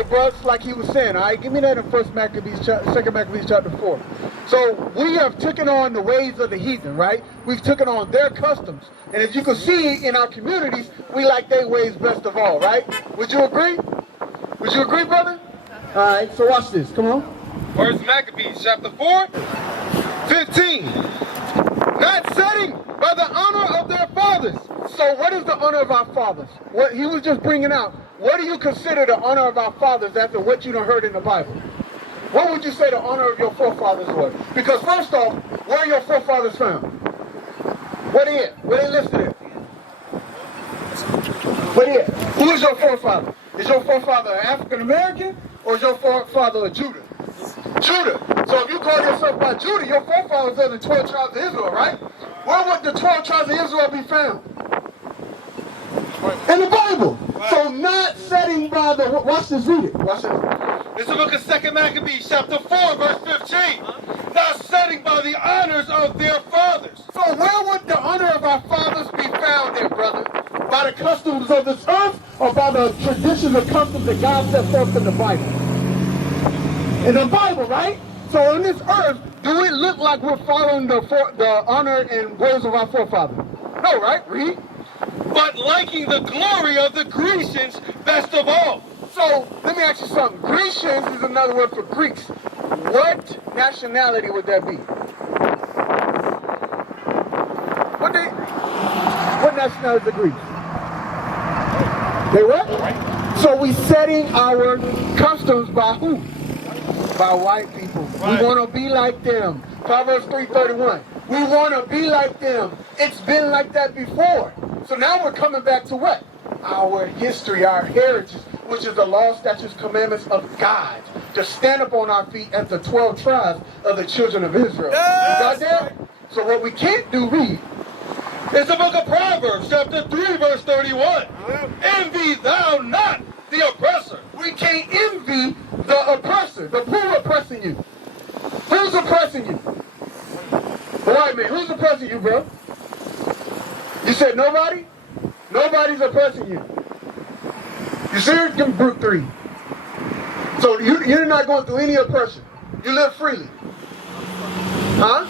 Okay, bro, it's like he was saying, all right? Give me that in 2 Maccabees chapter 4. So we have taken on the ways of the heathen, right? We've taken on their customs. And as you can see in our communities, we like their ways best of all, right? Would you agree? Would you agree, brother? All right, so watch this. Come on. 1 Maccabees chapter 4, 15. Not setting by the honor of their fathers. So what is the honor of our fathers? What he was just bringing out. What do you consider the honor of our fathers after what you done heard in the Bible? What would you say the honor of your forefathers was? Because first off, where are your forefathers found? Where they at? Where they listed at? Where they at? Who is your forefather? Is your forefather African American or is your forefather a Judah? Judah. So if you call yourself by Judah, your forefathers are the 12 tribes of Israel, right? Where would the 12 tribes of Israel be found? In the Bible. So not setting by the, watch this, read it. Watch this. It's the book of 2 Maccabees chapter 4, verse 15. Not setting by the honors of their fathers. So where would the honor of our fathers be found in, brother? By the customs of this earth or by the traditions and customs that God set forth in the Bible? In the Bible, right? So on this earth, do it look like we're following the honor and ways of our forefathers? No, right? Read. But liking the glory of the Grecians best of all. So let me ask you something. Grecians is another word for Greeks. What nationality would that be? What nationality is the Greeks? They what? So we setting our customs by who? By white people. Right. We want to be like them. Proverbs 3:31. We want to be like them. It's been like that before. So now we're coming back to what? Our history, our heritage, which is the law, statutes, commandments of God. To stand up on our feet as the 12 tribes of the children of Israel. Yes. You got that? So what we can't do, read. It's the book of Proverbs chapter 3, verse 31. Envy thou not the oppressor. We can't envy the oppressor. The who oppressing you? Who's oppressing you? The white man. Who's oppressing you, bro? You said nobody? Nobody's oppressing you. You serious? Give me Brute 3. So you're not going through any oppression. You live freely. Huh?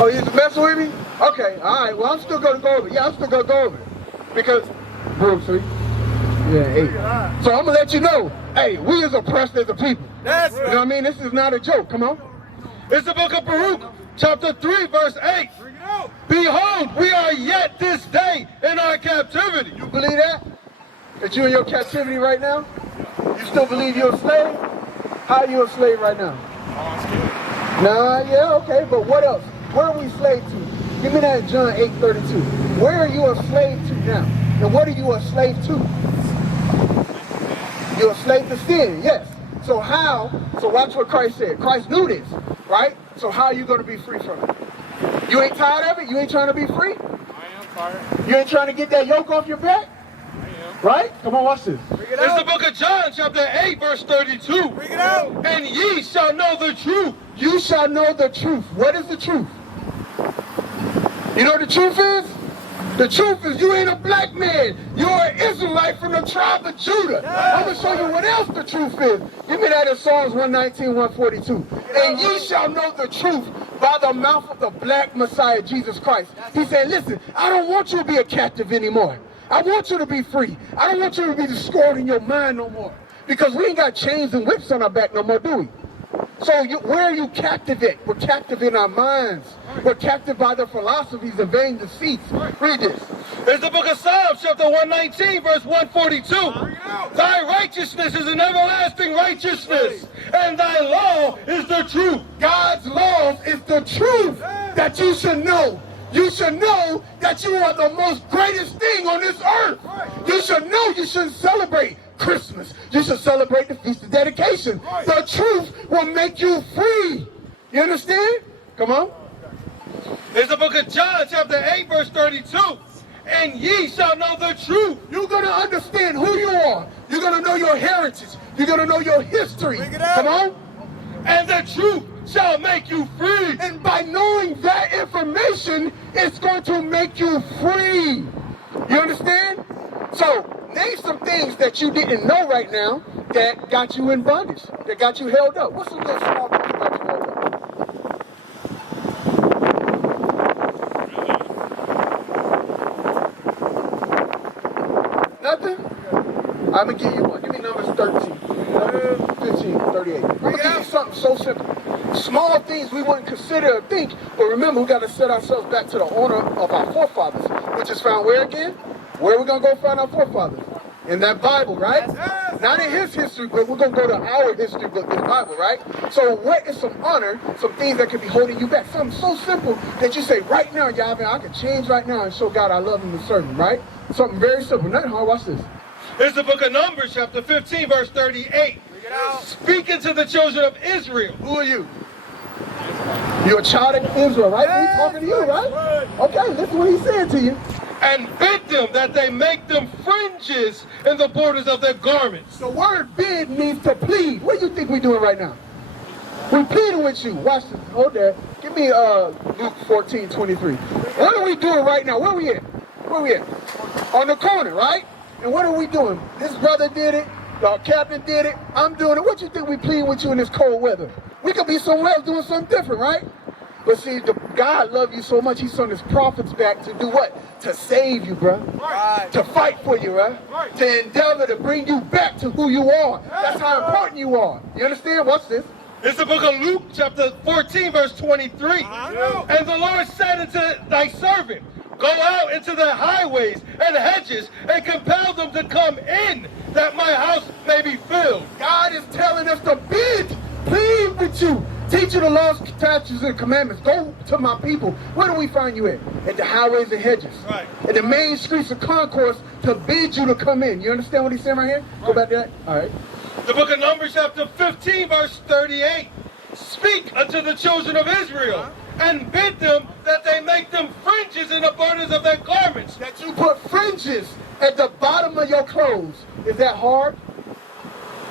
Oh, you messing with me? Okay, all right. Well, I'm still going to go over it. Yeah, I'm still going to go over it. Because, Brute 3. Yeah, 8. So I'm going to let you know, hey, we is oppressed as a people. That's You know what I mean? This is not a joke. Come on. It's the book of Baruch chapter 3, verse 8. Behold, we are yet this day in our captivity. You believe that? That you're in your captivity right now? You still believe you're a slave? How are you a slave right now? Nah, yeah, okay, but what else? Where are we slave to? Give me that in John 8:32. Where are you a slave to now? And what are you a slave to? You're a slave to sin, yes. So how? So watch what Christ said. Christ knew this, right? So how are you going to be free from it? You ain't tired of it? You ain't trying to be free? I am tired. You ain't trying to get that yoke off your back? I am. Right? Come on, watch this. It's the book of John chapter 8, verse 32. Bring it out. And ye shall know the truth. You shall know the truth. What is the truth? You know what the truth is? The truth is you ain't a black man. You're an Israelite from the tribe of Judah. I'm going to show you what else the truth is. Give me that in Psalms 119, 142. And ye shall know the truth by the mouth of the black Messiah, Jesus Christ. He said, listen, I don't want you to be a captive anymore. I want you to be free. I don't want you to be discord in your mind no more. Because we ain't got chains and whips on our back no more, do we? So where are you captive at? We're captive in our minds. We're captive by the philosophies and vain deceits. Read this. It's the book of Psalms chapter 119, verse 142. Thy righteousness is an everlasting righteousness, and thy law is the truth. God's laws is the truth that you should know. You should know that you are the most greatest thing on this earth. You should know you should celebrate Christmas. You should celebrate the Feast of Dedication. The truth will make you free. You understand? Come on. It's the book of John chapter 8, verse 32. And ye shall know the truth. You're going to understand who you are. You're going to know your heritage. You're going to know your history. Come on. And the truth shall make you free. And by knowing that information, it's going to make you free. You understand? So Name some things that you didn't know right now that got you in bondage, that got you held up. What's some little small things that got you held up? Nothing? I'm going to give you one. Give me Numbers 13. Numbers 15, 38. I'm going to give you something so simple. Small things we wouldn't consider or think, but remember, we got to set ourselves back to the order of our forefathers, which is found where again? Where are we going to go find our forefathers? In that Bible, right? Yes. Not in his history book. We're going to go to our history book, this Bible, right? So what is some honor, some things that could be holding you back? Something so simple that you say, right now, Yahweh, I can change right now and show God I love him and serve him, right? Something very simple. Nothing hard. Watch this. Here's the book of Numbers, chapter 15, verse 38. Speaking to the children of Israel. Who are you? You're a child of Israel, right? He's talking to you, right? Okay, listen what he's saying to you. And bid them that they make them fringes in the borders of their garments. The word bid means to plead. What do you think we're doing right now? We're pleading with you. Watch this. Hold there. Give me Luke 14:23. What are we doing right now? Where are we at? Where are we at? On the corner, right? And what are we doing? This brother did it. The captain did it. I'm doing it. What you think we pleading with you in this cold weather? We could be somewhere else doing something different, right? But see, God loved you so much, he sent his prophets back to do what? To save you, bro. Right. To fight for you, right? To endeavor to bring you back to who you are. That's how important you are. You understand? Watch this. It's the book of Luke, chapter 14, verse 23. And the Lord said unto thy servant, go out into the highways and hedges and compel them to come in, that my house may be filled. God is telling us to plead with you. Teach you the laws, statutes, and commandments. Go to my people. Where do we find you at? At the highways and hedges. Right. At the main streets of concourse to bid you to come in. You understand what he's saying right here? Right. Go back to that. All right. The book of Numbers, chapter 15, verse 38. Speak unto the children of Israel, and bid them that they make them fringes in the borders of their garments. That you put fringes at the bottom of your clothes. Is that hard?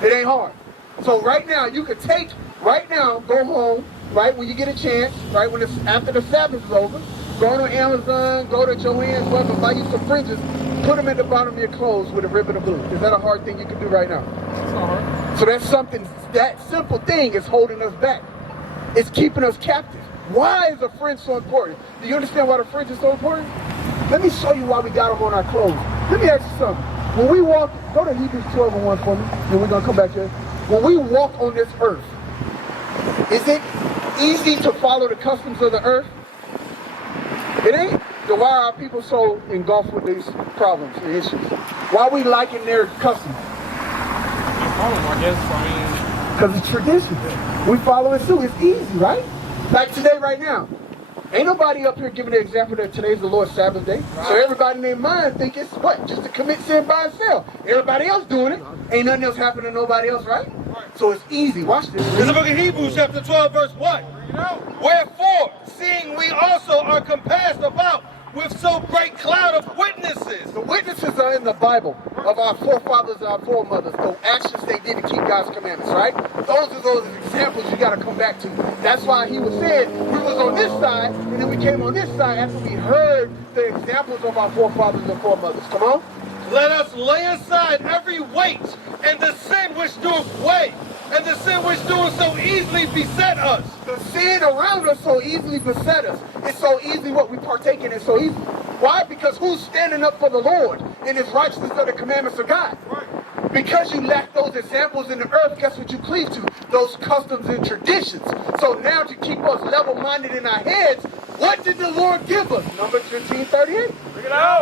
It ain't hard. So right now, you could take, right now, go home, right, when you get a chance, right, when it's after the Sabbath is over, go to Amazon, go to Joann's, whatever, buy you some fringes, put them at the bottom of your clothes with a ribbon of blue. Is that a hard thing you can do right now? It's not hard. So that's something, that simple thing is holding us back. It's keeping us captive. Why is a fringe so important? Do you understand why the fringe is so important? Let me show you why we got them on our clothes. Let me ask you something. When we walk, go to Hebrews 12:1 for me, then we're going to come back here. When we walk on this earth, is it easy to follow the customs of the earth? It ain't. So why are people so engulfed with these problems and issues? Why are we liking their customs? I guess, because it's tradition. We follow it too. It's easy, right? Like today, right now. Ain't nobody up here giving the example that today's the Lord's Sabbath day. Right. So everybody in their mind think it's what? Just to commit sin by itself. Everybody else doing it. Ain't nothing else happening to nobody else, right? So it's easy. Watch this. In the book of Hebrews, chapter 12, verse 1. Wherefore, seeing we also are compassed about with so great cloud of witnesses. The witnesses are in the Bible of our forefathers and our foremothers. The actions they did to keep God's commandments, right? Those are those examples you got to come back to. That's why he was saying we was on this side, and then we came on this side after we heard the examples of our forefathers and foremothers. Come on. Let us lay aside every weight and the sin which doeth weight, and the sin which doeth so easily beset us. The sin around us so easily beset us. It's so easy what we partake in. It's so easy. Why? Because who's standing up for the Lord in his righteousness of the commandments of God? Right. Because you lack those examples in the earth, guess what you cleave to? Those customs and traditions. So now to keep us level-minded in our heads, what did the Lord give us? Numbers 15:38.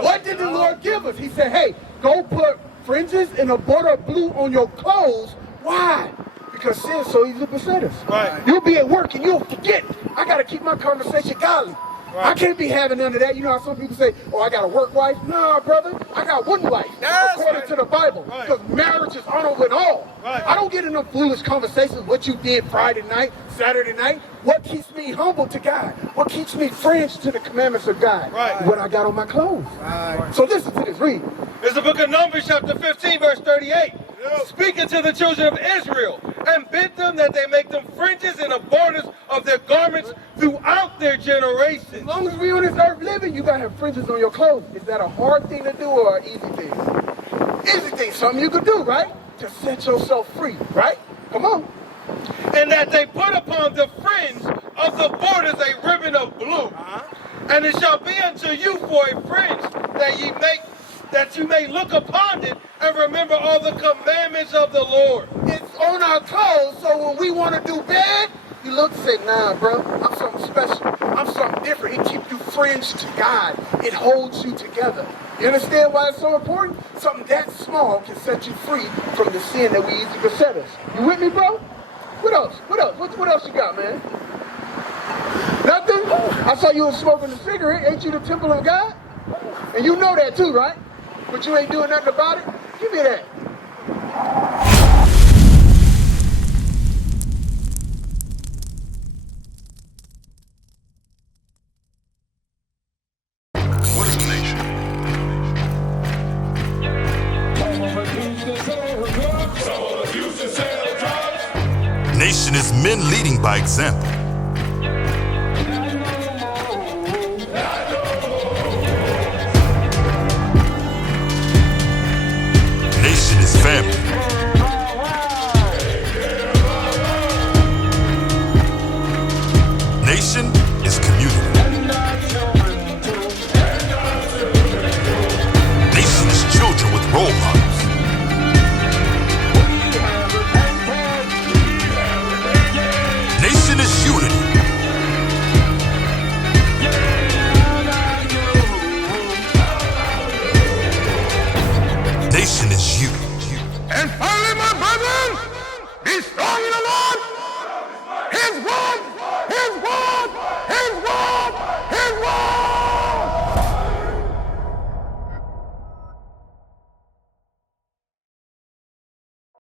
What did the Lord give us? He said, hey, go put fringes and a border of blue on your clothes. Why? Because sin so easily beset us. Right. You'll be at work and you'll forget. I got to keep my conversation godly. Right. I can't be having none of that. You know how some people say, oh, I got a work wife? Nah, brother. I got one wife. According to the Bible. Because marriage is honorable in all. Right. I don't get in no foolish conversations what you did Friday night, Saturday night. What keeps me humble to God? What keeps me friends to the commandments of God? Right. What I got on my clothes. Right. So listen to this. Read. It's the book of Numbers, chapter 15, verse 38. Speaking to the children of Israel, and bid them that they make them fringes in the borders of their garments throughout their generations. As long as we on this earth living, you got to have fringes on your clothes. Is that a hard thing to do or an easy thing? Anything, something you could do, right? To set yourself free, right? Come on. And that they put upon the fringe of the borders a ribbon of blue. And it shall be unto you for a fringe that you may look upon it and remember all the commandments of the Lord. It's on our clothes, so when we want to do bad, you look and say, nah, bro, I'm something special. I'm something different. It keeps you fringed to God. It holds you together. You understand why it's so important? Something that small can set you free from the sin that we easily beset us. You with me, bro? What else? What else? What else you got, man? Nothing? I saw you was smoking a cigarette. Ain't you the temple of God? And you know that too, right? But you ain't doing nothing about it? Give me that. What is a nation? Nation is men leading by example. Nation is family. Nation is community. Nation is children with role models. Nation is unity. Nation is you. And finally, my brethren, be strong